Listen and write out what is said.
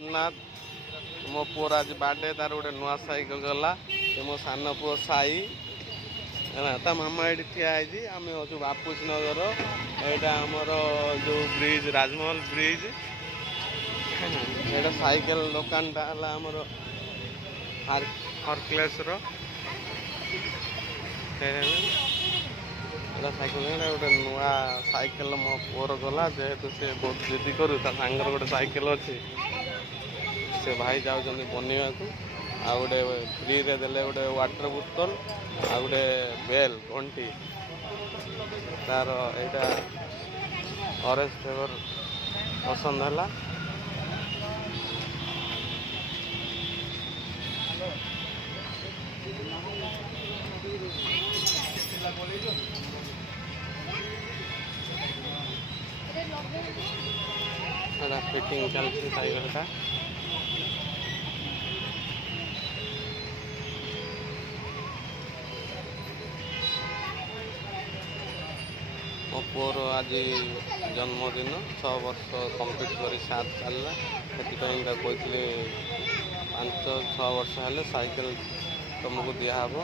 ଜଗନ୍ନାଥ ମୋ ପୁଅର ଆଜି ବାର୍ଥଡେ ତାର ଗୋଟେ ନୂଆ ସାଇକେଲ ଗଲା ମୋ ସାନ ପୁଅ ସାଇ ହେଲା ତା ମାମା ଏଠି ଠିଆ ହେଇଛି ଆମେ ଅଛୁ ବାପୁଜୀ ନଗର ଏଇଟା ଆମର ଯେଉଁ ବ୍ରିଜ୍ ରାଜମହଲ ବ୍ରିଜ୍ ଏଇଟା ସାଇକେଲ ଦୋକାନଟା ହେଲା ଆମର ହରକ୍ଲେସର ଏଇଟା ସାଇକେଲ ଗୋଟେ ନୂଆ ସାଇକେଲ ମୋ ପୁଅର ଗଲା ଯେହେତୁ ସେ ବହୁତ ଜିଦି କରୁ ତା ସାଙ୍ଗର ଗୋଟେ ସାଇକେଲ ଅଛି ସେ ଭାଇ ଯାଉଛନ୍ତି ବନେଇବାକୁ ଆଉ ଗୋଟେ ଫ୍ରିରେ ଦେଲେ ଗୋଟେ ୱାଟର ବୋତଲ ଆଉ ଗୋଟେ ବେଲ୍ ଘଣ୍ଟି ତାର ଏଇଟା ଅରେଞ୍ଜ ଫ୍ଲେଭର ପସନ୍ଦ ହେଲା ଫିଟିଂ ଚାଲିଛି ସାଇକେଲଟା ମୋ ପୁଅର ଆଜି ଜନ୍ମଦିନ 6 ବର୍ଷ କମ୍ପ୍ଲିଟ୍ କରି 7 ଚାଲିଲା ସେଥିପାଇଁ ତାକୁ କହିଥିଲି 5-6 ବର୍ଷ ହେଲେ ସାଇକେଲ ତୁମକୁ ଦିଆହେବ।